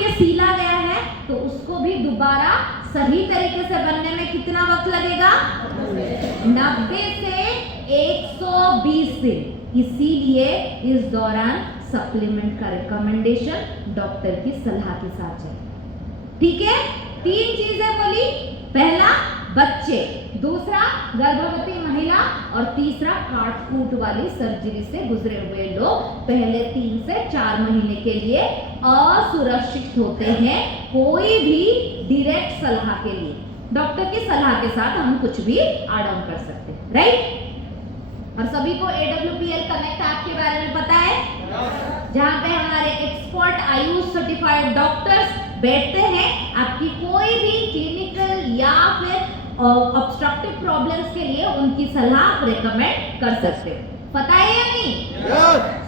के सीला गया है तो उसको भी दोबारा सही तरीके से बनने में कितना वक्त लगेगा? 90 से 120 दिन। इसीलिए इस दौरान सप्लीमेंट का रिकमेंडेशन डॉक्टर की सलाह के साथ चाहिए। ठीक है, 3 चीजें बोली, पहला बच्चे, दूसरा गर्भवती महिला और तीसरा काट कूट वाली सर्जरी से गुजरे हुए लोग पहले 3 से 4 महीने के लिए असुरक्षित होते हैं कोई भी डायरेक्ट सलाह के लिए। डॉक्टर की सलाह के साथ हम कुछ भी ऐड ऑन कर सकते हैं, राइट? और सभी को AWPL कनेक्ट ऐप के बारे में पता है, जहां पे हमारे एक्सपर्ट आयुष सर्टिफाइड डॉक्टर्स बैठते हैं। आपकी कोई भी क्लिनिकल या फिर ऑब्स्ट्रक्टिव प्रॉब्लम्स के लिए उनकी सलाह आप रिकमेंड कर सकते हो। पता है या नहीं?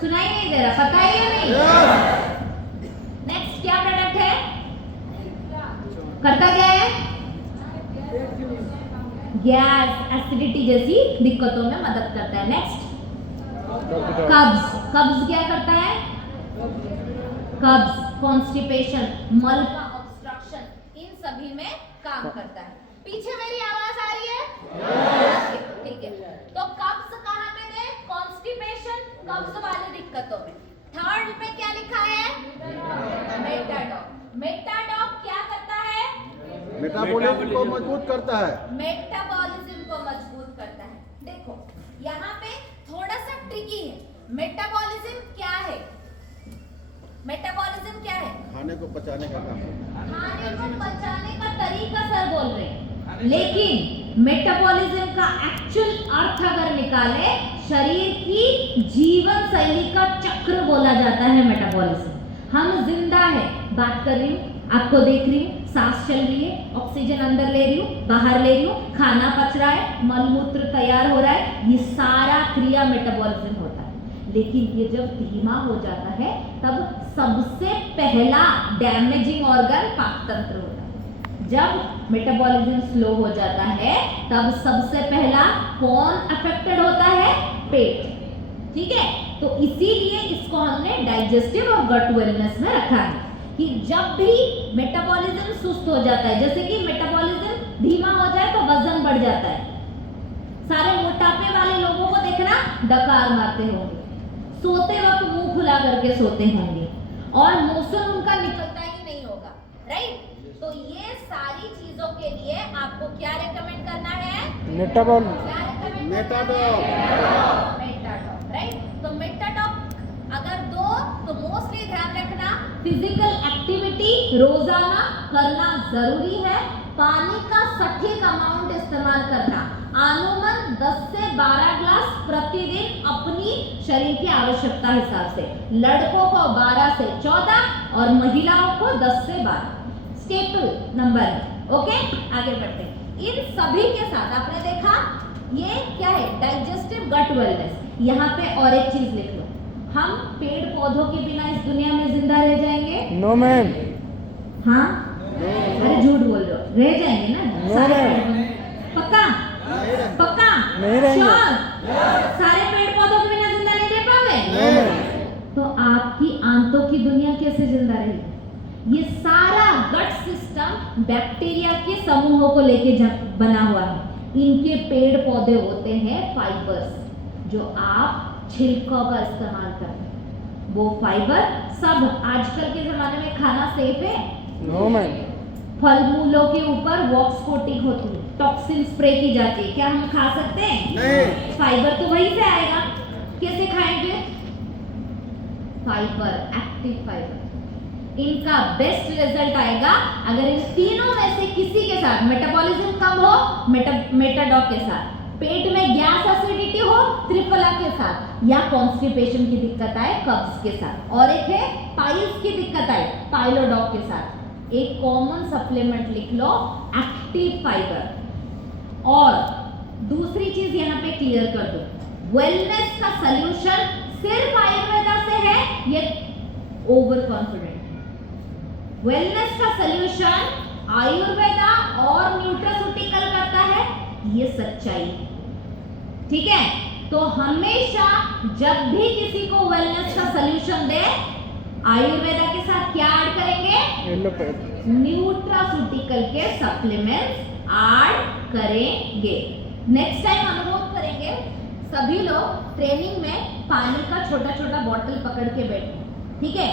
सुनाई नहीं दे रहा? पता है या नहीं? नेक्स्ट क्या प्रोडक्ट है? करता क्या है? गैस एसिडिटी जैसी दिक्कतों में मदद करता है। नेक्स्ट कब्ज। कब्ज क्या करता है? कब्ज, कॉन्स्टिपेशन, मल का ऑब्स्ट्रक्शन, इन सभी में काम करता है। पीछे मेरी आवाज आ रही है? ठीक है, तो कब्ज कहाँ पे दे? कॉन्स्टिपेशन, कब्ज वाली दिक्कतों में। थर्ड में क्या लिखा है? मेटाडॉक। मेटाडॉक क्या करता है? मेटाबॉलिज्म को मजबूत करता है। मेटाबॉलिज्म को मजबूत करता है। देखो यहाँ पे थोड़ा सा ट्रिकी है। मेटाबॉलिज्म क्या है? मेटाबॉलिज्म क्या है? खाने को पचाने का काम। खाने को पचाने का तरीका सर बोल रहे हैं, लेकिन मेटाबॉलिज्म का एक्चुअल अर्थ अगर निकाले, शरीर की जीवन शैली का चक्र बोला जाता है मेटाबॉलिज्म। हम जिंदा है, बात कर रही हूँ, आपको देख रही हूँ, सांस चल रही है, ऑक्सीजन अंदर ले रही हूँ, बाहर ले रही हूँ, खाना पच रहा है, मल मूत्र तैयार हो रहा है, ये सारा क्रिया मेटाबॉलिज्म होता है। लेकिन ये जब धीमा हो जाता है तब सबसे पहला डैमेजिंग ऑर्गन पाकतंत्र होता है। जब मेटाबॉलिज्म स्लो हो जाता है तब सबसे पहला कौन अफेक्टेड होता है? पेट। ठीक है, तो इसीलिए इसको हमने डाइजेस्टिव और गट वेलनेस में रखा है कि जब भी मेटाबॉलिज्म सुस्त हो जाता है, जैसे कि मेटाबॉलिज्म धीमा हो जाए तो वजन बढ़ जाता है। सारे मोटापे वाले लोगों को देखना डकार मारते होंगे, सोते वक्त मुंह खुला करके सोते होंगे और मोशन उनका निकलता ही नहीं होगा, राइट? तो ये सारी चीजों के लिए आपको क्या रेकमेंड करना है? मेटाबॉलिज्म, क्या रेकमेंड? मेटाडॉक। मेटाडॉक, राइट? तो मेटाडॉक अगर दो तो मोस्टली ध्यान रखना, फिजिकल एक्टिविटी रोजाना करना जरूरी है। पानी का सटीक अमाउंट इस्तेमाल करना, अनुमान 10 से 12 ग्लास प्रतिदिन अपनी शरीर की आवश्यकता हिसाब से। लड़कों को 12 से 14 और महिलाओं को 10 से 12 स्टेपल नंबर है। ओके, आगे बढ़ते हैं। इन सभी के साथ आपने देखा ये क्या है? डाइजेस्टिव गट वेलनेस। यहाँ पे और एक चीज लिख लो, हम पेड़ पौधों के बिना इस दुनिया में जिंदा रह जाएंगे? No ma'am. हाँ, अरे झूठ बोल रहे हो, रह जाएंगे ना सारे पेड़? पक्का? पक्का? नहीं रहेंगे। श्योर? सारे पेड़ पौधों के बिना जिंदा नहीं रह पाओगे? तो आपकी आंतों की दुनिया कैसे जिंदा रहेगी? ये सारा गट सिस्टम बैक्टीरिया के समूहों को लेके बना हुआ है। इनके पेड़ पौधे होते हैं फाइबर्स, जो आप छिलकों का इस्तेमाल करते हैं। वो फाइबर सब आजकल के जमाने में खाना सेफ है? No ma'am. फल मूलों के ऊपर वॉक्स कोटिंग होती है, टॉक्सिन स्प्रे की जाती है, क्या हम खा सकते हैं? नहीं। फाइबर तो वहीं से आएगा, कैसे खाएंगे? फाइबर, एक्टिव फाइबर, इनका बेस्ट रिजल्ट आएगा अगर इन तीनों में से किसी के साथ मेटाबॉलिज्म कम हो, मेटाडॉक के साथ, पेट में गैस एसिडिटी हो त्रिफला के साथ, या कॉन्स्टिपेशन की दिक्कत आए कब्ज के साथ, और एक है पाइल्स की दिक्कत आए पाइलोडॉक के साथ। एक कॉमन सप्लीमेंट लिख लो, एक्टिव फाइबर। और दूसरी चीज यहाँ पे क्लियर कर दो, वेलनेस का सलूशन सिर्फ आयुर्वेदा से है, ये ओवर कॉन्फिडेंट। वेलनेस का सलूशन आयुर्वेदा और न्यूट्रास्यूटिकल करता है, ये सच्चाई है। ठीक है, तो हमेशा जब भी किसी को वेलनेस का सलूशन दे, आयुर्वेदा के साथ क्या ऐड करेंगे? एलोपैथ न्यूट्रास्यूटिकल के सप्लीमेंट्स ऐड करेंगे। नेक्स्ट टाइम अनुरोध करेंगे सभी लोग ट्रेनिंग में पानी का छोटा छोटा बॉटल पकड़ के बैठो, ठीक है।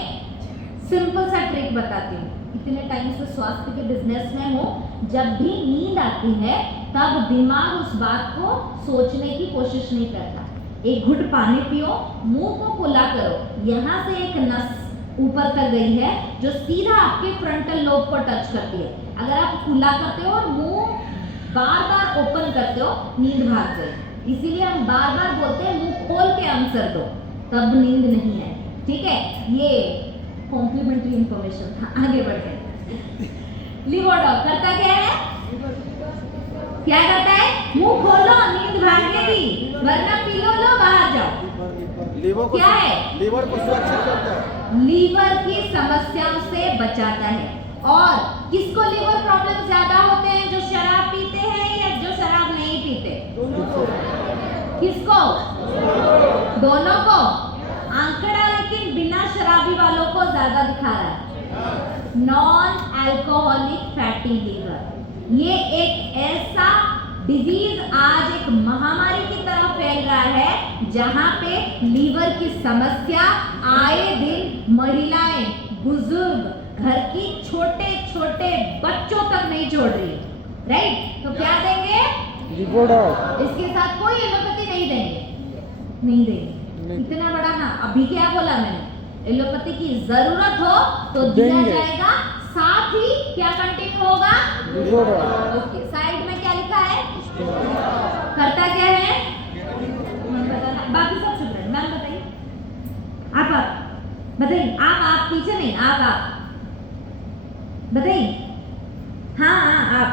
सिंपल सा ट्रिक बताती हूँ, इतने टाइम से स्वास्थ्य के बिजनेस में हूँ, जब भी नींद आती है तब दिमाग उस बात को सोचने की कोशिश नहीं करता। एक घुट पानी पियो, मुंह को खुला करो, यहाँ से एक नस ऊपर तक गई है जो सीधा आपके फ्रंटल लोब को टच करती है। अगर आप खुला करते हो और मुंह बार बार ओपन करते हो, नींद भाग जाए। इसीलिए हम बार बार बोलते हैं मुंह खोल के आंसर दो, तब नींद नहीं है, ठीक है। ये कॉम्प्लीमेंट्री इंफॉर्मेशन था, आगे बढ़ते हैं। लिवोडॉग करता क्या है? क्या करता है? मुंह खोलो, नींद भागेगी, वरना पी लो, बाहर जाओ। क्या है? लीवर को सुरक्षित करता है, लीवर की समस्याओं से बचाता है। और किसको लीवर प्रॉब्लम ज्यादा होते हैं? जो शराब पीते हैं या जो शराब नहीं पीते? किसको? दोनों को। आंकड़ा लेकिन बिना शराबी वालों को ज्यादा दिखा रहा है। नॉन अल्कोहलिक फैटी लीवर, ये एक ऐसा डिजीज आज एक महामारी की तरह फैल रहा है, जहां पे लीवर की समस्या आए दिन महिलाएं, बुजुर्ग, घर की छोटे छोटे बच्चों तक नहीं छोड़ रही, राइट। तो क्या देंगे? लिवोडॉग। इसके साथ कोई एलोपैथी नहीं देंगे, नहीं देंगे। इतना बड़ा ना, अभी क्या बोला मैंने, एलोपैथी की जरूरत हो तो दिया देंगे। जाएगा, साथ ही क्या कंटिन्यू होगा? लिवोडॉग। ओके, साइड में क्या लिखा है? करता क्या है? बाकी सब चुप रहे। मैम बताइए, आप बताइए। आप पीछे नहीं, आप बताइए। हाँ आप।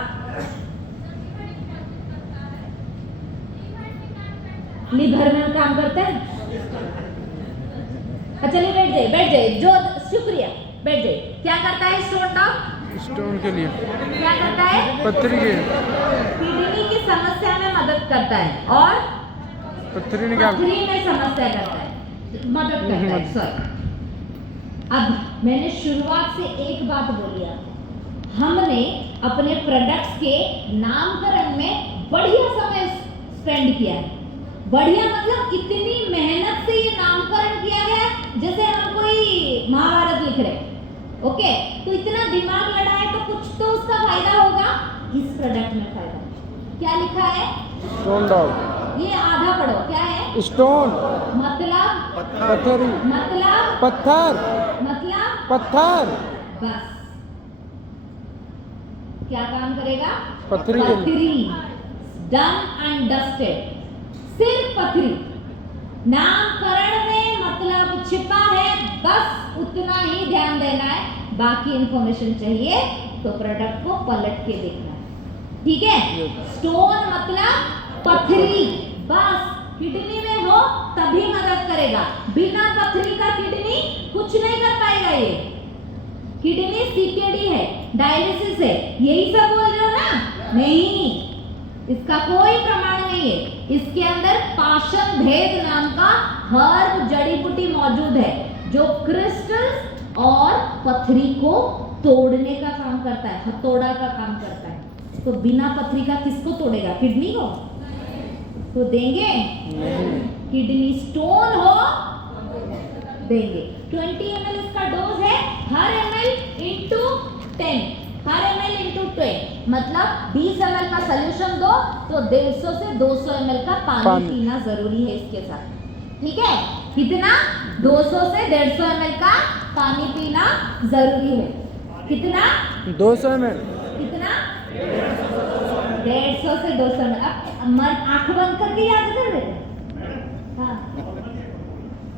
लीवर में काम करता है? अच्छा चलिए बैठ जाइए, जो शुक्रिया, बैठ जाइए। क्या करता है स्टोन डॉग? स्टोन के लिए क्या करता है? पत्थरी के किडनी की समस्या में मदद करता है और पत्थरी निकाल पथरी में समस्या करता है, मदद करता है। सॉरी, अब मैंने शुरुआत से एक बात बोली आपको, हमने अपने प्रोडक्ट्स के नामकरण में बढ़िया समय स्पेंड किया है। बढ़िया मतलब इतनी मेहनत से ये नामकरण किया गया जैसे हम कोई महाभारत लिख रहे, ओके। तो इतना दिमाग लड़ा है तो कुछ तो उसका फायदा होगा। इस प्रोडक्ट में फायदा क्या लिखा है? Stone dog. ये आधा पढ़ो, क्या है? स्टोन मतलब पत्थरी, मतलब पत्थर, मतलब पत्थर। बस क्या काम करेगा? पथरी के लिए। पथरी, डन एंड डस्टेड। सिर्फ पथरी, नामकरण में मतलब छिपा है, बस उतना ही ध्यान देना है। बाकी इंफॉर्मेशन चाहिए तो प्रोडक्ट को पलट के देखना है, ठीक है। स्टोन मतलब पथरी, बस किडनी में हो तभी मदद करेगा, बिना पथरी का किडनी कुछ नहीं कर पाएगा। ये किडनी सीकेडी है, डायलिसिस है, यही सब बोल रहे हो ना? नहीं, इसका कोई प्रमाण नहीं है। इसके अंदर पाषण भेद नाम का हर्ब जड़ी बूटी मौजूद है जो क्रिस्टल्स और पथरी को तोड़ने का काम करता है, हथौड़ा का काम करता है। तो बिना पथरी का किसको तोड़ेगा? किडनी को तो देंगे? किडनी स्टोन हो देंगे। 20 ml इसका डोज है, हर ml इंटू 10, हर ml इंटू 10, मतलब 20 ml का सोल्यूशन दो तो 150 से 200 ml का पानी पीना जरूरी है इसके साथ, ठीक है। कितना? 200 से 150 ml का पानी पीना जरूरी है। कितना? 200 ml। कितना? 150 से 200 ml। अब मन आंख बंद करके याद कर ले।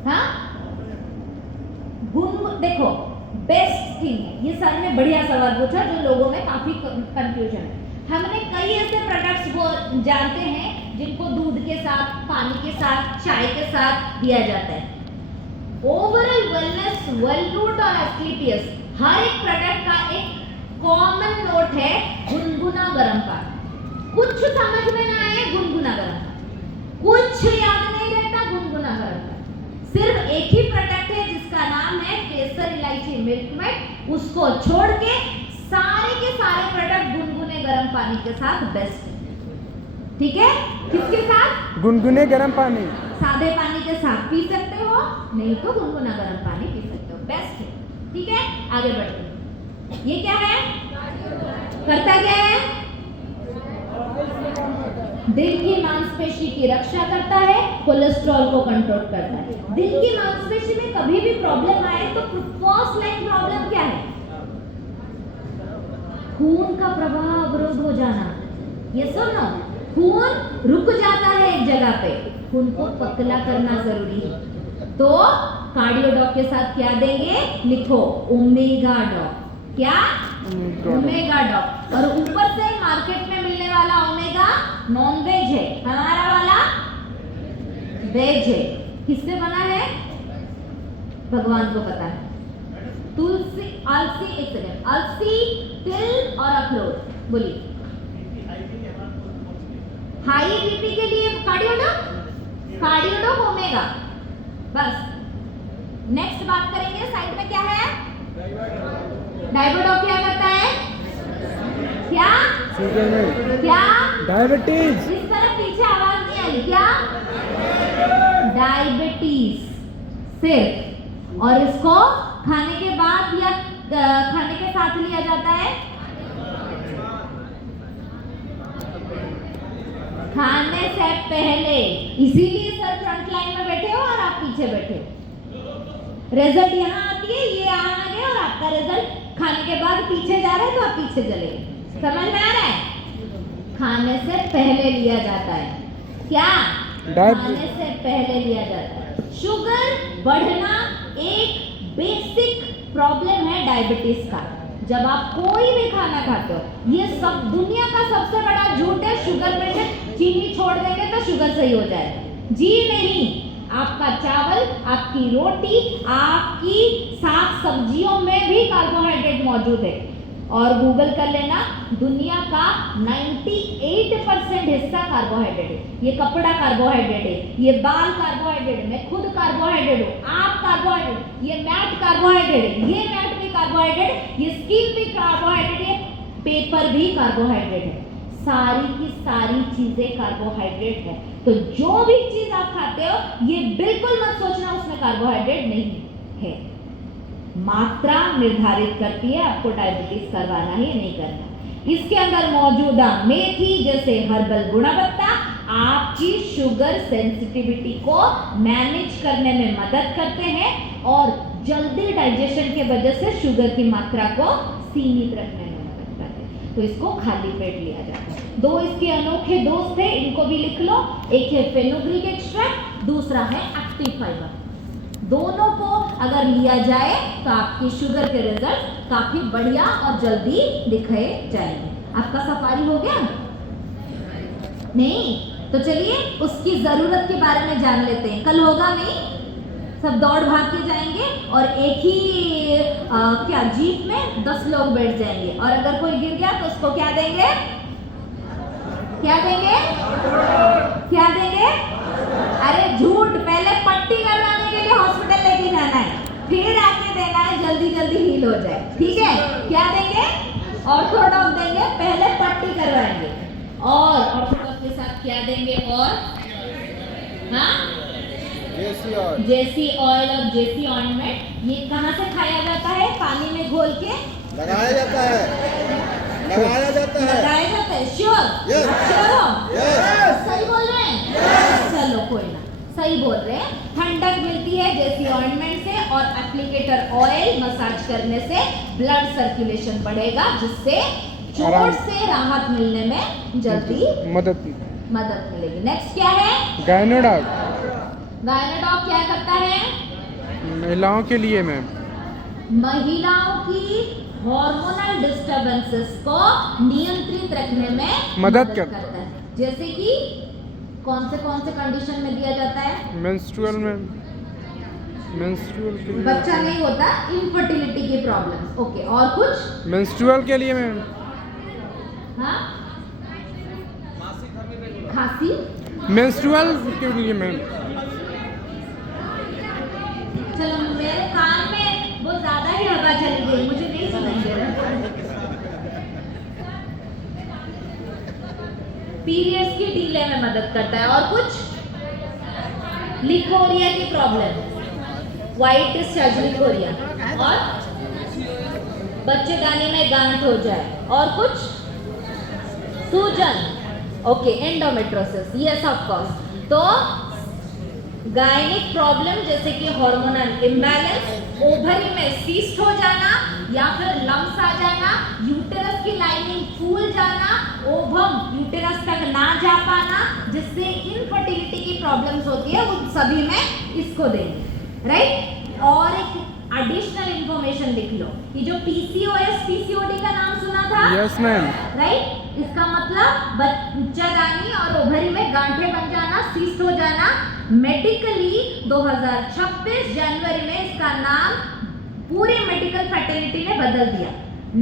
हाँ, गुण देखो, बेस्ट थिंग है ये। सर ने बढ़िया सवाल पूछा जो लोगों में काफी कंफ्यूजन है। हमने कई ऐसे प्रोडक्ट्स वो जानते हैं जिनको दूध के साथ, पानी के साथ, चाय के साथ दिया जाता है। ओवरऑल वेलनेस, वेलरूट और एस्क्लेपियस, हर एक प्रोडक्ट का एक कॉमन नोट है गुनगुना गरम पानी। कुछ समझ में ना आए गुनगुना गरम पानी, कुछ याद नहीं रहता गुनगुना गरम पानी। सिर्फ एक ही प्रोडक्ट है जिसका नाम है केसर इलायची मिल्क मेड, उसको छोड़ के सारे प्रोडक्ट गुनगुने गर्म पानी के साथ बेस्ट है। ठीक है, किसके साथ? गुनगुने गर्म पानी। सादे पानी के साथ पी सकते हो, नहीं तो गुनगुना गर्म पानी पी सकते हो, बेस्ट है। ठीक है, आगे बढ़ते हैं। ये क्या है? करता क्या है? दिल की मांसपेशी की रक्षा करता है, कोलेस्ट्रॉल को कंट्रोल करता है। दिल की मांसपेशी में कभी भी प्रॉब्लम आए तो फर्स्ट लाइन प्रॉब्लम क्या है? खून का प्रवाह अवरोध हो जाना। ये सुनो, खून रुक जाता है एक जगह पे, खून को पतला करना जरूरी है। तो कार्डियो डॉक के साथ क्या देंगे? लिखो ओमेगा डॉक। क्या? ओमेगा डॉक। और ऊपर से मार्केट में मिलने वाला ओमेगा नॉन वेज है, हमारा वाला वेज है। किससे बना है? भगवान को पता है। तुलसी, अलसी, एक सेकंड, अलसी, तिल और अखरोट। बोलिए। हाई बीपी के लिए कार्डियोडॉक ओमेगा। बस नेक्स्ट बात करेंगे, साइड में क्या है? डायबोडॉक क्या करता है? क्या? शुगर में क्या? डायबिटीज। इस तरह पीछे आवाज नहीं आई। क्या? डायबिटीज सिर्फ। और इसको खाने के बाद या खाने के साथ लिया जाता है? खाने से पहले। इसीलिए सर फ्रंट लाइन में बैठे हो और आप पीछे बैठे हो। रिजल्ट यहाँ आती है, ये यहाँ आ गया, और आपका रिजल्ट खाने के बाद पीछे जा रहा है तो आप पीछे चले गए। समझ में आ रहा है? खाने से पहले लिया जाता है। क्या? खाने से पहले लिया जाता है। शुगर बढ़ना एक बेसिक प्रॉब्लम है डायबिटीज का। जब आप कोई भी खाना खाते हो, ये सब दुनिया का सबसे बड़ा झूठ है, शुगर पेशेंट चीनी छोड़ देंगे तो शुगर सही हो जाएगा। जी नहीं, आपका चावल, आपकी रोटी, आपकी साग सब्जियों में भी कार्बोहाइड्रेट मौजूद है। और गूगल कर लेना, दुनिया का 98% हिस्सा कार्बोहाइड्रेट है। ये कपड़ा कार्बोहाइड्रेट है, ये बाल कार्बोहाइड्रेट है, मैं खुद कार्बोहाइड्रेट हूँ, आप कार्बोहाइड्रेट, ये मैट कार्बोहाइड्रेट है, ये मैट भी कार्बोहाइड्रेट है, ये स्किन भी कार्बोहाइड्रेट है, पेपर भी कार्बोहाइड्रेट है। सारी की सारी चीजें कार्बोहाइड्रेट है। तो जो भी चीज आप खाते हो, ये बिल्कुल मत सोचना उसमें कार्बोहाइड्रेट नहीं है। मात्रा निर्धारित करती है आपको डायबिटीज करवाना है या नहीं करना। इसके अंदर मौजूदा मेथी जैसे हर्बल गुणवत्ता आपकी शुगर सेंसिटिविटी को मैनेज करने में मदद करते हैं और जल्दी डाइजेशन के वजह से शुगर की मात्रा को सीमित रखने में मदद करते हैं। तो इसको खाली पेट लिया जाता है। दो इसके अनोखे दोस्त हैं, इनको भी लिख लो। एक है फेनुग्रीक एक्सट्रैक्ट, दूसरा है एक्टिव फाइबर। दोनों को अगर लिया जाए तो आपकी शुगर के रिजल्ट काफी बढ़िया और जल्दी दिखाए जाएंगे। आपका सफारी हो गया? नहीं? तो चलिए उसकी जरूरत के बारे में जान लेते हैं। कल होगा नहीं? सब दौड़ भाग के जाएंगे और एक ही क्या जीप में 10 लोग बैठ जाएंगे, और अगर कोई गिर गया तो उसको क्या देंगे? क्या देंगे? क्या देंगे? अरे झूठ, पहले पट्टी करवाने के लिए हॉस्पिटल लेके जाना है, फिर आके देना है, जल्दी जल्दी हील हो जाए। ठीक है? क्या देंगे? ऑर्थोडॉक देंगे, पहले पट्टी करवाएंगे। और ऑर्थोडॉक के साथ क्या देंगे? और हाँ, जेसी ऑयल और जेसी ऑइंटमेंट। ये कहाँ से खाया जाता है? पानी में घोल के लगाया जाता है, लगाया जाता है, लगाया जाता है। श्योर? श्योर हो? सही बोल रहे हैं? चलो कोई ना, सही बोल रहे हैं। ठंडक मिलती है जेसी ऑइंटमेंट से, और एप्लीकेटर ऑयल मसाज करने से ब्लड सर्कुलेशन बढ़ेगा, जिससे चोट से राहत मिलने में जल्दी मदद मिलेगी। नेक्स्ट क्या है? गायनोडॉक। गायनोडॉक क्या करता है? महिलाओं के लिए मैम, महिलाओं की हार्मोनल डिस्टर्बेंसेस को नियंत्रित रखने में मदद करता है। जैसे कि कौन से कंडीशन में दिया जाता है? मेंस्ट्रुअल में, मेंस्ट्रुअल के लिए, बच्चा नहीं होता, इनफर्टिलिटी की प्रॉब्लम्स। ओके, और कुछ? मेंस्ट्रुअल के लिए मैम, हाँ, खांसी, मेंस्ट्रुअल के लिए मैम। चलो मेरे कान में बहुत ज्यादा ही हवा चली गई, मुझे नहीं पीरियड्स की डिले में मदद करता है। और कुछ लिकोरिया की प्रॉब्लम, व्हाइट डिस्चार्ज लिकोरिया, और बच्चेदानी में गांठ हो जाए, और कुछ सूजन, okay, endometriosis, yes of course. तो गायनिक प्रॉब्लम जैसे कि हार्मोनल इम्बैलेंस, ओवरी में सीस्ट हो जाना या फिर लम्स आ जाना, यूटेरस की लाइनिंग फूल जाना, ओवम यूटेरस तक ना जा पाना, जिससे इनफर्टिलिटी की प्रॉब्लम्स होती है, उन सभी में इसको देंगे, राइट। और एक एडिशनल इंफॉर्मेशन लिख लो कि जो पीसीओएस पीसीओडी का नाम सुना था, यस मैम, राइट, इसका मतलब बच्चेदानी और ओवरी में गांठें बन जाना, सीस्ट हो जाना। मेडिकली 2026 जनवरी में इसका नाम पूरी मेडिकल फैटर्निटी ने बदल दिया।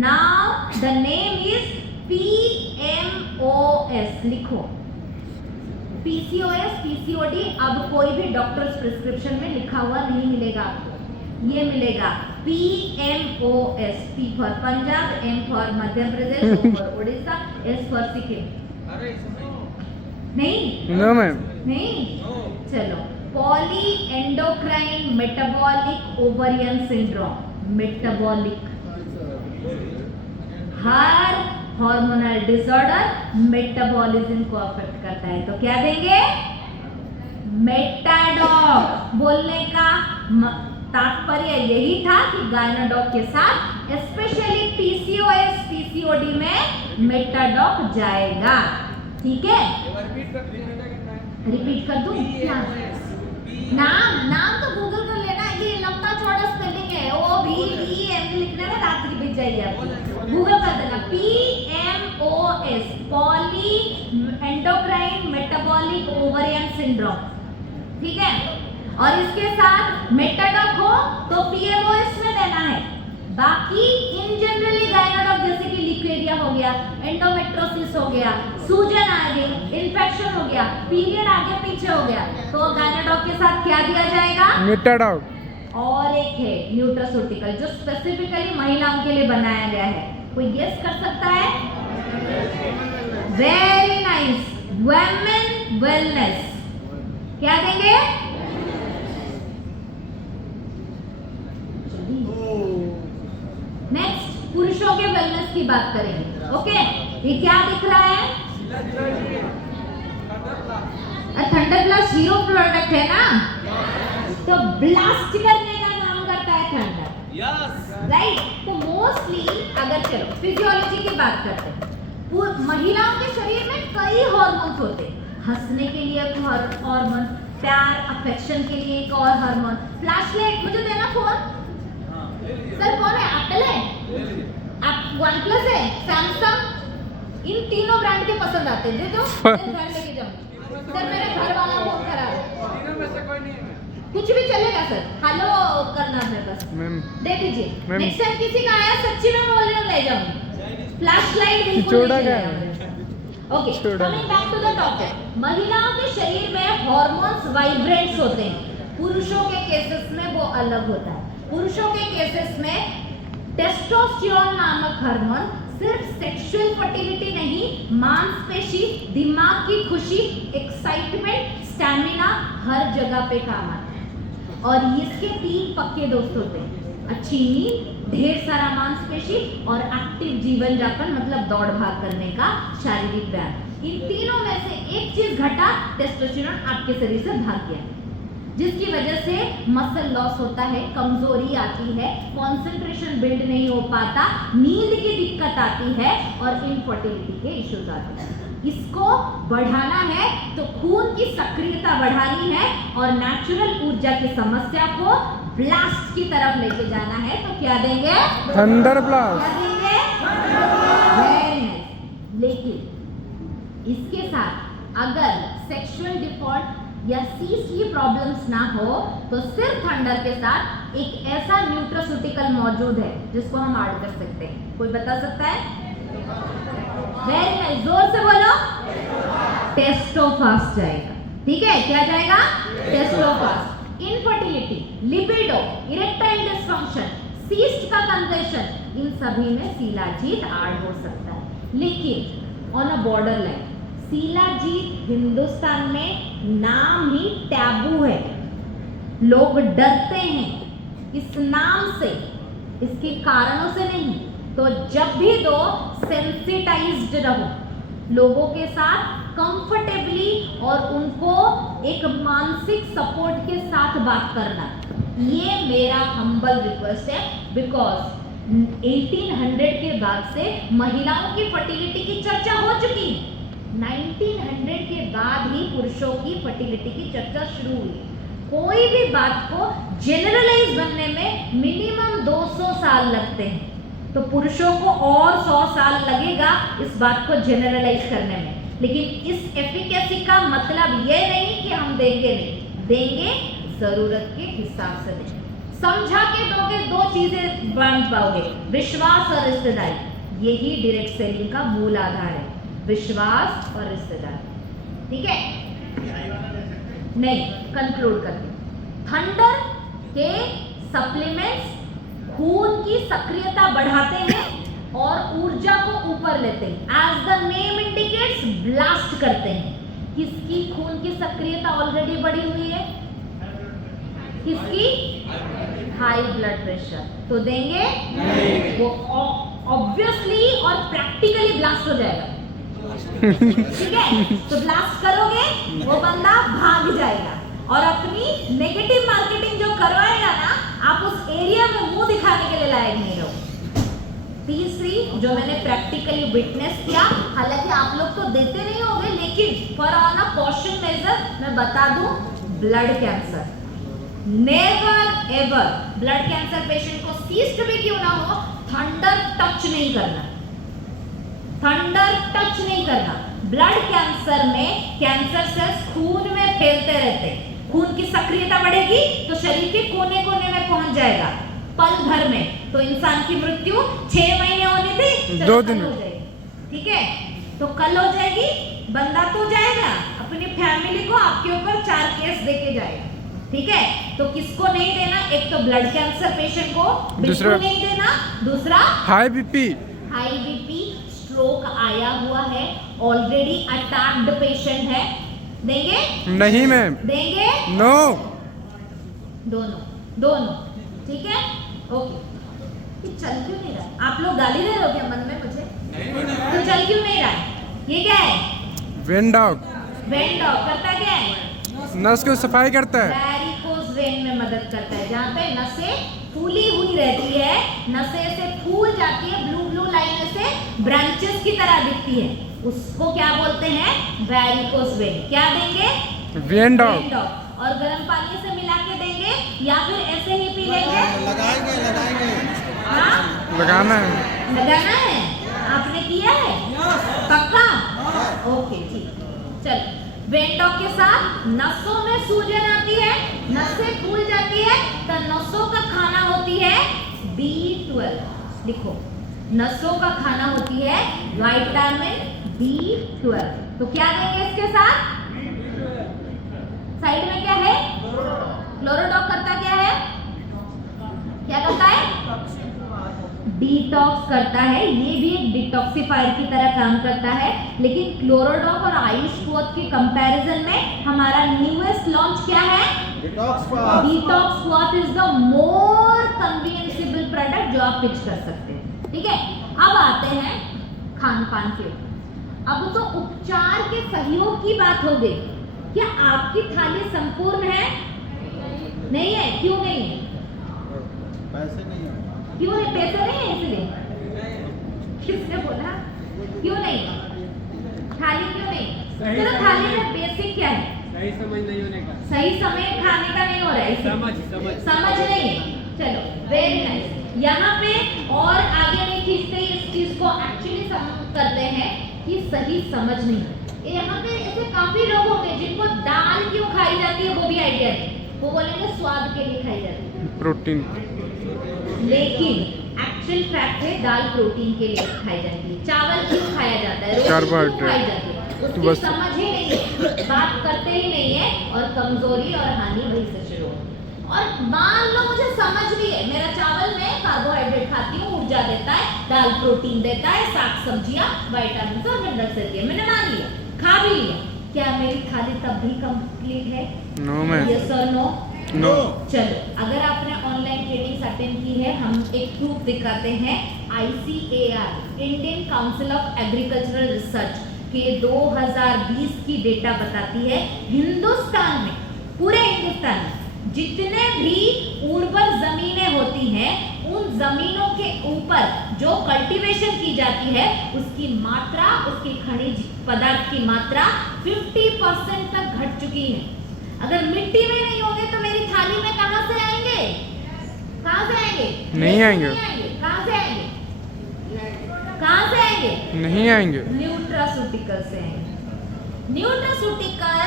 Now the name is PMOS, लिखो PCOS PCOD। अब कोई भी डॉक्टर्स प्रिस्क्रिप्शन में लिखा हुआ नहीं मिलेगा आपको, ये मिलेगा PMOS, P for Punjab, M for Madhya Pradesh, O for Orissa, S for Sikkim. नहीं, नो मैम, नहीं, चलो, poly endocrine metabolic ovarian syndrome, metabolic, हर हार्मोनल डिसऑर्डर मेटाबॉलिज्म को अफेक्ट करता है। तो क्या देंगे? मेटाडॉक। बोलने का तात्पर्य यही था कि गायनाडॉक के साथ स्पेशली पीसीओएस पीसीओडी में मेटाडॉक जाएगा, ठीक है। रिपीट कर दूं क्या? नाम तो गूगल कर लेना, ये लंबा चौड़ा स्पेलिंग है, OVEM लिखने में रात्रि बीत जाएगी आपकी, गूगल कर देना। PMOS, poly endocrine metabolic ovarian syndrome, ठीक है। और इसके साथ मेटाडॉक हो तो PMOS में देना है। बाकी इन जनरली गायनाडॉक जैसे कि लिकोरिया हो गया, एंडोमेट्रोसिस हो गया, सूजन आ गई, इन्फेक्शन हो गया, पीरियड आगे पीछे हो गया, तो गायनाडॉक के साथ क्या दिया जाएगा? मेटाडॉक। और एक है न्यूट्रास्यूटिकल जो स्पेसिफिकली महिलाओं के लिए बनाया गया है। कोई गेस कर सकता है? Very nice, women wellness. क्या देंगे? नेक्स्ट, पुरुषों के वेलनेस की बात करेंगे, ओके। ये क्या दिख रहा है? थंडर प्लस हीरो प्रोडक्ट है ना, तो ब्लास्ट करने का काम करता है थंडर, राइट। तो मोस्टली अगर चलो फिजियोलॉजी की बात करते हैं, महिलाओं के शरीर में कई हार्मोन्स होते हैं। हंसने के लिए एक हार्मोन, प्यार अफेक्शन के लिए एक और हार्मोन। फ्लैशलाइट मुझे देना फोन। सर कौन है? एप्पल है, वन प्लस है, सैमसंग, इन तीनों ब्रांड के पसंद आते हैं। दे दो, मैं घर लेके जाऊँ। सर मेरे घर वाला बहुत खराब है, कुछ भी चलेगा सर, हेलो करना है बस, दे दीजिए। नेक्स्ट टाइम किसी का आया, सच्ची में बोल रही हूँ, ले जाऊंगी। फ्लैशलाइट बिल्कुल नहीं चलेगा। Okay, coming back to the topic. महिलाओं के शरीर में हार्मोन्स वाइब्रेंट्स होते हैं, पुरुषों के केसेस में वो अलग होता है। पुरुषों के केसेस में टेस्टोस्टेरोन नामक हार्मोन सिर्फ सेक्सुअल फर्टिलिटी नहीं, मांसपेशी, दिमाग की खुशी, एक्साइटमेंट, स्टैमिना, हर जगह पे काम आता है। और इसके 3 पक्के दोस्त होते हैं, अच्छी नींद, ढेर सारा मांसपेशी और एक्टिव जीवन यापन, मतलब दौड़ भाग करने का शारीरिक व्यायाम। इन तीनों में से एक चीज घटा, टेस्टोस्टेरोन आपके शरीर से भाग गया, जिसकी वजह से मसल लॉस होता है, कमजोरी आती है, कंसंट्रेशन बिल्ड नहीं हो पाता, नींद की दिक्कत आती है और इनफर्टिलिटी के इश्यूज आते हैं। इसको बढ़ाना है तो खून की सक्रियता बढ़ानी है और नेचुरल ऊर्जा की समस्या को ब्लास्ट की तरफ लेके जाना है। तो क्या देंगे? Thunder blast. क्या देंगे? Very nice. लेकिन इसके साथ अगर सेक्सुअल डिफॉल्ट या सीस्ट की प्रॉब्लम्स ना हो तो सिर्फ थंडर के साथ एक ऐसा न्यूट्रास्यूटिकल मौजूद है जिसको हम ऐड कर सकते हैं। कोई बता सकता है? वेरी नाइस, जोर से बोलो। टेस्टोफास्ट जाएगा, ठीक है। क्या जाएगा? Testofast. Infertility, libido, erectile dysfunction, cyst का कंजेशन, इन सभी में शिलाजीत ऐड हो सकता है। लेकिन on a borderline shilajit Hindustan में नाम ही टैबू है, लोग डरते हैं इस नाम से, इसके कारणों से नहीं। तो जब भी दो सेंसिटाइज्ड रहो लोगों के साथ कंफर्टेबली और उनको एक मानसिक सपोर्ट के साथ बात करना, ये मेरा हम्बल रिक्वेस्ट है। बिकॉज 1800 के बाद से महिलाओं की फर्टिलिटी की चर्चा हो चुकी है, 1900 के बाद ही पुरुषों की फर्टिलिटी की चर्चा शुरू हुई। कोई भी बात को जनरलाइज बनने में मिनिमम 200 साल लगते हैं, तो पुरुषों को और 100 साल लगेगा इस बात को जनरलाइज करने में। लेकिन इस एफिकेसी का मतलब ये नहीं कि हम देंगे नहीं, देंगे जरूरत के हिसाब से देंगे। समझा के दोगे दो चीजें बांध पाओगे, विश्वास और रिश्तेदारी। यही डायरेक्ट सेलिंग का मूल आधार है, विश्वास और रिश्तेदारी। ठीक है, नहीं कंक्लूड करते। थंडर के सप्लीमेंट्स खून की सक्रियता बढ़ाते हैं और ऊर्जा को ऊपर लेते हैं। As the name indicates, blast करते हैं। किसकी खून की सक्रियता ऑलरेडी बढ़ी हुई है? किसकी? High blood pressure. तो देंगे नहीं। वो ऑब्वियसली और प्रैक्टिकली ब्लास्ट हो जाएगा। ठीक है, तो ब्लास्ट करोगे वो बंदा भाग जाएगा और अपनी नेगेटिव मार्केटिंग जो करवाएगा ना, आप उस एरिया में मुंह दिखाने के लिए लायक नहीं रहो। तीसरी जो मैंने प्रैक्टिकली विटनेस किया, हालांकि आप लोग तो देते नहीं होंगे, लेकिन for on a caution measure मैं बता दूं, blood cancer never ever, blood cancer patient को सीस्ट भी क्यों ना हो, थंडर टच नहीं करना, थंडर टच नहीं करना। ब्लड कैंसर में कैंसर सेल्स खून में फैलते रहते हैं, खून की सक्रियता बढ़ेगी तो शरीर के कोने कोने में पहुंच जाएगा पल भर में। तो इंसान की मृत्यु 6 महीने होनी थी, 2 दिन हो जाएगी। ठीक है, तो कल हो जाएगी, बंदा तो जाएगा, अपनी फैमिली को आपके ऊपर 4 केस देके जाएगा। ठीक है, तो किसको नहीं देना? एक तो ब्लड कैंसर पेशेंट को बिल्कुल नहीं देना, दूसरा high BP, high BP, stroke आया हुआ है, ऑलरेडी अटैक्ड पेशेंट है, देंगे नहीं मैम, देंगे नो, दोनों दोनों। ठीक है, ओके। ये चल क्यों नहीं रहा? आप लोग गाली दे रहे हो क्या मन में मुझे? तो चल क्यों नहीं रहा है? ये क्या है? वेन डॉग, वेन डॉग करता क्या है? नस को सफाई करता है, वैरिकोज वेन में मदद करता है। जहाँ पे नसें फूली हुई रहती है, नसें ऐसे फूल जाती है, ब्लू ब्लू लाइन से ब्रांचेस की तरह दिखती है, उसको क्या बोलते हैं? Varicose vein. क्या देंगे? When dog. और गर्म पानी से मिला के देंगे या फिर ऐसे ही पी लेंगे? लगाएंगे लगाएंगे। हाँ, लगाना है, लगाना है। आपने किया है? पक्का? ओके, ठीक। चलो, वेन डॉग के साथ नसों में सूजन आती है, नसें फूल जाती है, तो नसों का खाना होती है B12। लिखो, नसों का खाना होती है विटामिन B12। तो क्या देंगे इसके साथ? साइड में क्या है? क्लोरोडॉग करता क्या है? क्या करता है? डिटॉक्स करता है। ये भी एक डिटॉक्सिफायर की तरह काम करता है। लेकिन क्लोरोडॉग और आयुष क्वोथ के कंपैरिजन में हमारा न्यूएस्ट लॉन्च क्या है? Detox quoth is the more convenienceable product जो आप पिच कर सकते हैं। ठीक है, अब आते हैं खान पान के ऊपर। अब तो उपचार के सहयोग की बात हो गई। क्या आपकी थाली संपूर्ण है? नहीं है। क्यों नहीं है? पैसे नहीं है। क्यों नहीं? पैसे नहीं है इसलिए? किसने बोला? क्यों नहीं? थाली क्यों नहीं? चलो, थाली में बेसिक क्या है? सही समझ नहीं होने का, सही समय खाने का नहीं हो रहा है, समझ नहीं है। चलो, वेरी नाइस। यहाँ पे और आगे नहीं खींचते, इस चीज को एक्चुअली करते हैं कि सही समझ नहीं। यहाँ पे ऐसे काफी लोग होंगे जिनको दाल क्यों खाई जाती है वो भी आइडिया नहीं, वो बोलेंगे स्वाद के लिए खाई जाती है, प्रोटीन। लेकिन एक्चुअल फैक्ट है दाल प्रोटीन के लिए खाई जाती है। चावल क्यों खाया जाता है? रोटी क्यों कार्बोहाइड्रेट। खाई जाती है? उसकी बस। समझ ही नहीं है, बात करते ही नहीं है, और कमजोरी और हानि वही से शुरू होती है। और मान लो मुझे समझ भी है, मेरा चावल में कार्बोहाइड्रेट खाती हूँ, ऊर्जा देता है, दाल प्रोटीन देता है, साग सब्जियां विटामिन और मिनरल्स देती है, मैंने मान लिया। खा भी लिया, क्या मेरी थाली तब भी कंप्लीट है? नो मैम, यस और नो? नो। चलो, अगर आपने ऑनलाइन ट्रेनिंग अटेंड की है, हम एक प्रूफ दिखाते हैं। ICAR, Indian council of agricultural research के 2020 की डेटा बताती है, हिंदुस्तान में, पूरे हिंदुस्तान में जितने भी उर्वर जमीनें होती हैं, उन जमीनों के ऊपर जो कल्टीवेशन की जाती है, उसकी मात्रा, उसकी खनिज पदार्थ की मात्रा 50% तक घट चुकी है। अगर मिट्टी में नहीं होंगे तो मेरी थाली में कहां से आएंगे? कहां से आएंगे? नहीं आएंगे। कहां से आएंगे? कहां से आएंगे? नहीं आएंगे। न्यूट्रास्यूटिकल से आएंगे। न्यूट्रास्यूटिकल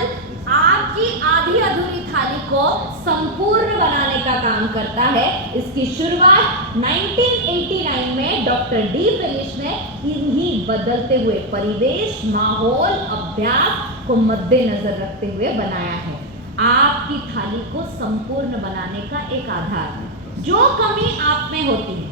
आपकी आधी अधूरी थाली को संपूर्ण बनाने का काम करता है। इसकी शुरुआत 1989 में डॉक्टर डी फिलिश ने इन्हीं बदलते हुए परिवेश, माहौल, अभ्यास को मद्देनजर रखते हुए बनाया है। आपकी थाली को संपूर्ण बनाने का एक आधार है। जो कमी आप में होती है,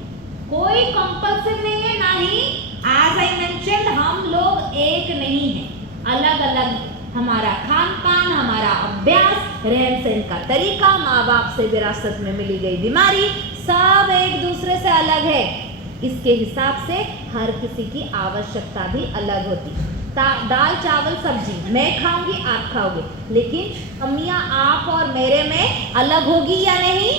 कोई कंपल्सिव नहीं है, ना ही एज आई मेंशन्ड हम लोग एक नहीं है, अलग अलग हमारा खान पान, हमारा अभ्यास, रहन सहन का तरीका, माँ बाप से विरासत में मिली गई बीमारी, सब एक दूसरे से अलग है। इसके हिसाब से हर किसी की आवश्यकता भी अलग होती है। दाल चावल सब्जी मैं खाऊंगी, आप खाओगे, लेकिन कमियां आप और मेरे में अलग होगी या नहीं?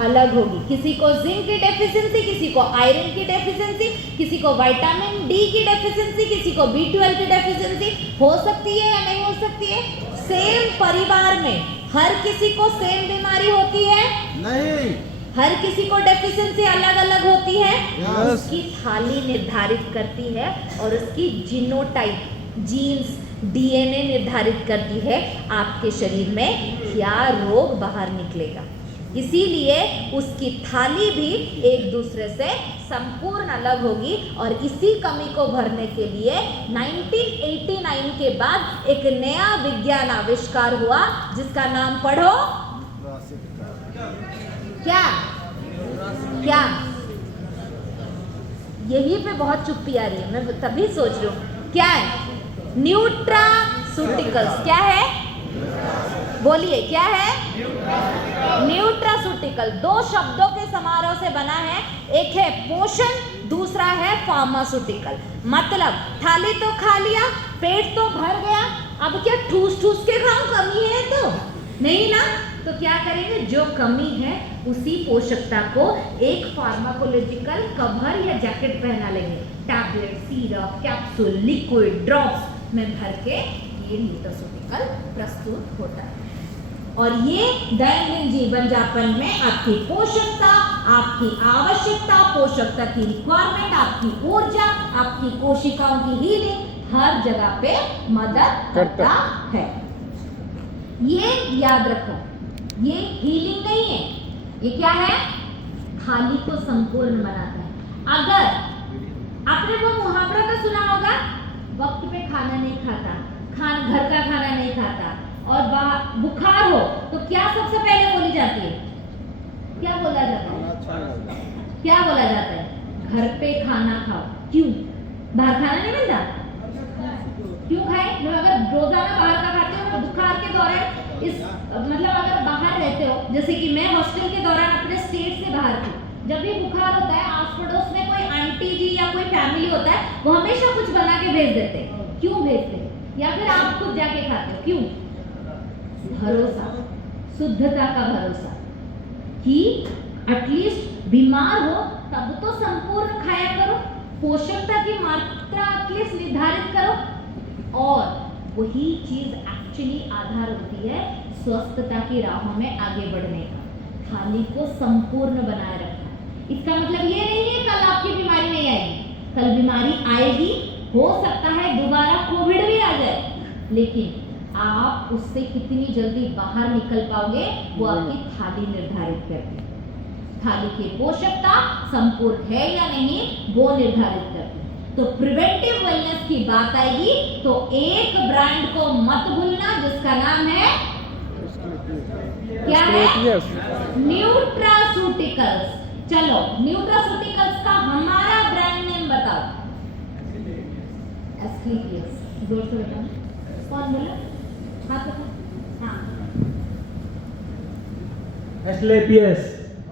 अलग होगी। किसी को जिंक की डेफिशिएंसी, किसी को आयरन की डेफिशिएंसी, किसी को विटामिन डी की डेफिशिएंसी, किसी को B12 की डेफिशिएंसी हो सकती है या नहीं हो सकती है? सेम परिवार में हर किसी को सेम बीमारी होती है? नहीं। हर किसी को डेफिशिएंसी अलग अलग होती है। Yes. उसकी थाली निर्धारित करती है और उसकी जीनोटाइप, जीन्स, DNA निर्धारित करती है आपके शरीर में क्या रोग बाहर निकलेगा। इसीलिए उसकी थाली भी एक दूसरे से संपूर्ण अलग होगी। और इसी कमी को भरने के लिए 1989 के बाद एक नया विज्ञान आविष्कार हुआ, जिसका नाम पढ़ो। क्या? क्या? यही पे बहुत चुप्पी आ रही है, मैं तभी सोच रही हूँ क्या है? न्यूट्रास्यूटिकल्स। क्या है? बोलिए क्या है? न्यूट्रास्यूटिकल दो शब्दों के समारोह से बना है। एक है पोषण, दूसरा है फार्मास्यूटिकल। मतलब थाली तो खा लिया, पेट तो भर गया, अब क्या ठूस ठूस के खाऊं? कमी है तो नहीं ना? तो क्या करेंगे? जो कमी है उसी पोषकता को एक फार्माकोलॉजिकल कवर या जैकेट पहना लेंगे। Tablet, syrup, capsule, liquid, drops में भर के ये न्यूट्रास्यूटिकल प्रस्तुत होता है। और ये दैनंदिन जीवन यापन में आपकी पोषकता, आपकी आवश्यकता, पोषकता की रिक्वायरमेंट, आपकी ऊर्जा, आपकी कोशिकाओं की हीलिंग हर जगह पे मदद करता है। ये याद रखो, ये हीलिंग नहीं है, ये क्या है? थाली को संपूर्ण बनाता है। अगर आपने वो मुहावरा तो सुना होगा, वक्त पे खाना नहीं खाता, घर का खाना नहीं खाता और बुखार हो तो क्या सबसे पहले बोली जाती है? क्या बोला जाता है? क्या बोला जाता है? घर पे खाना खाओ। क्यों? बाहर खाना नहीं मिलता? क्यों खाए? अगर रोजाना बाहर का खाते हो तो बुखार के दौरान मतलब अगर बाहर रहते हो, जैसे कि मैं हॉस्टल के दौरान अपने स्टेट से बाहर थी, जब भी बुखार होता है, आस पड़ोस में कोई आंटी जी या कोई फैमिली होता है, वो हमेशा कुछ बना के भेज देते हैं। क्यों भेजते हैं? या फिर आप खुद जाके खाते हो? क्यों? भरोसा, शुद्धता का भरोसा कि एटलीस्ट बीमार हो तब तो संपूर्ण खाया करो, पोषकता की मात्रा एटलीस्ट निर्धारित करो। और वही चीज एक्चुअली आधार होती है स्वस्थता की राहों में आगे बढ़ने का। थाली को संपूर्ण बनाए रखना। इसका मतलब ये नहीं है कल आपकी बीमारी नहीं आएगी, कल बीमारी आएगी, हो सकता है दोबारा कोविड भी आ जाए, लेकिन आप उससे कितनी जल्दी बाहर निकल पाओगे वो आपकी थाली निर्धारित करती है। थाली की पोषकता संपूर्ण है या नहीं वो निर्धारित करती है। तो प्रिवेंटिव वेलनेस की बात आएगी तो एक ब्रांड को मत भूलना जिसका नाम है क्या है? न्यूट्रास्यूटिकल्स। चलो न्यूट्रास्यूटिकल्स का हमारा ब्रांड नेम बताओ। एस्क्लेपियस। जोर से बताओ, कौन बोला? हाथ उठाओ। हाँ, SLAPS।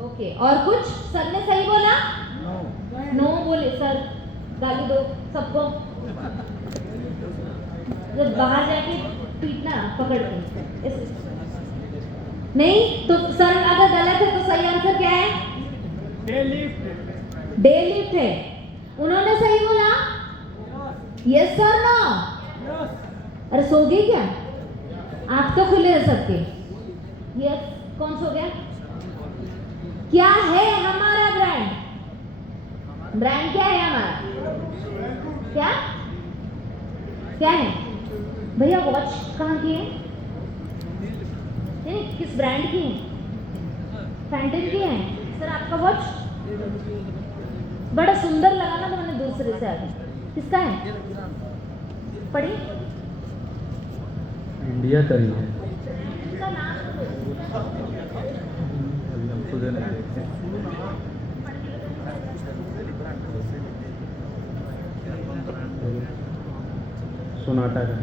ओके। और कुछ? सर ने सही बोला? नो बोले सर, गाली दो सबको। जब बाहर जाके पीटना पकड़ के नहीं तो सर अगर गलत है तो सही आंसर क्या है? डे लिफ्ट है। उन्होंने सही बोला? Yes sir no? अरे सो गई क्या? आँख तो खुले है सबके। यस, कौन सो गया? क्या है हमारा ब्रांड? ब्रांड क्या है हमारा? क्या क्या है भैया? वॉच कहाँ की है? नहीं, किस ब्रांड की है? फैंटम की है। सर आपका वॉच बड़ा सुंदर लगा ना, तो मैंने दूसरे से आगे। किसका है? पढ़ी? इंडिया का ही है। इसका नाम तो सोनाटा का।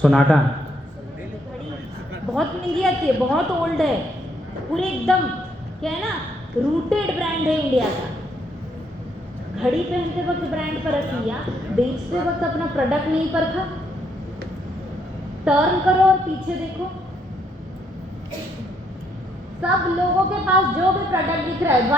सोनाटा। बहुत महंगी आती है, बहुत ओल्ड है, पूरे एकदम क्या है ना, रूटेड ब्रांड है इंडिया का। घड़ी पहनते वक्त ब्रांड परख लिया, बेचते वक्त अपना प्रोडक्ट नहीं परखा। टर्न करो और पीछे देखो, सब लोगों के पास जो भी प्रोडक्ट दिख रहा है